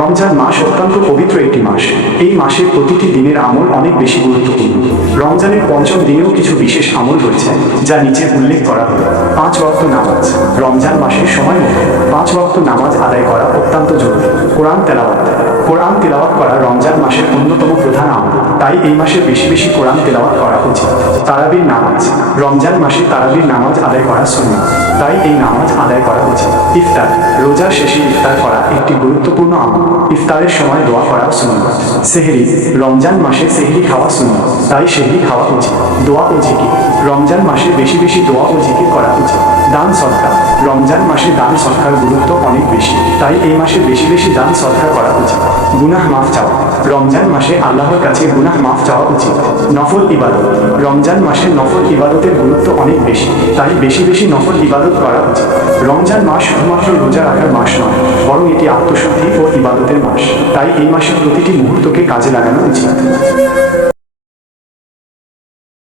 রমজান মাস অত্যন্ত পবিত্র একটি মাস। এই মাসের প্রতিটি দিনের আমল অনেক বেশি গুরুত্বপূর্ণ। রমজানের পঞ্চম দিনেও কিছু বিশেষ আমল রয়েছে যা নিচে উল্লেখ করা হলো। 5 ওয়াক্ত নামাজ। রমজান মাসের সময় মতো 5 ওয়াক্ত নামাজ আদায় করা অত্যন্ত জরুরি। কোরআন তেলাওয়াত। কোরআন তেলাওয়াত করা রমজান মাসের অন্যতম প্রধান আমল, তাই এই মাসে বেশি বেশি কোরআন তেলাওয়াত করা উচিত। তারাবির নামাজ। রমজান মাসে তারাবির নামাজ আদায় করা সুন্নাত, তাই এই নামাজ আদায় করা উচিত। ইফতার। রোজার শেষে ইফতার করা একটি গুরুত্বপূর্ণ আমল। ইফতারের সময় দোয়া করা সুন্নাত। সেহরি। রমজান মাসে সেহরি খাওয়া সুন্নাত, তাই সেহরি খাওয়া উচিত। দোয়া ও জিকির। রমজান মাসে বেশি বেশি দোয়া ও জিকির করা উচিত। দান সদকা। রমজান মাসে দান সদকার গুরুত্ব অনেক বেশি, তাই এই মাসে বেশি বেশি দান সদকা করা উচিত। গুনাহ মাফ চাওয়া। রমজান মাসে আল্লাহর কাছে গুনাহ মাফ চাওয়া উচিত। নফল ইবাদত। রমজান মাসে নফল ইবাদতের গুরুত্ব অনেক বেশি, তাই বেশি বেশি নফল ইবাদত করা উচিত। রমজান মাস শুধুমাত্র রোজা রাখার মাস নয়, বরং এটি আত্মশুদ্ধি ও ইবাদতের মাস, তাই এই মাসে প্রতিটি মুহূর্তকে কাজে লাগানো উচিত।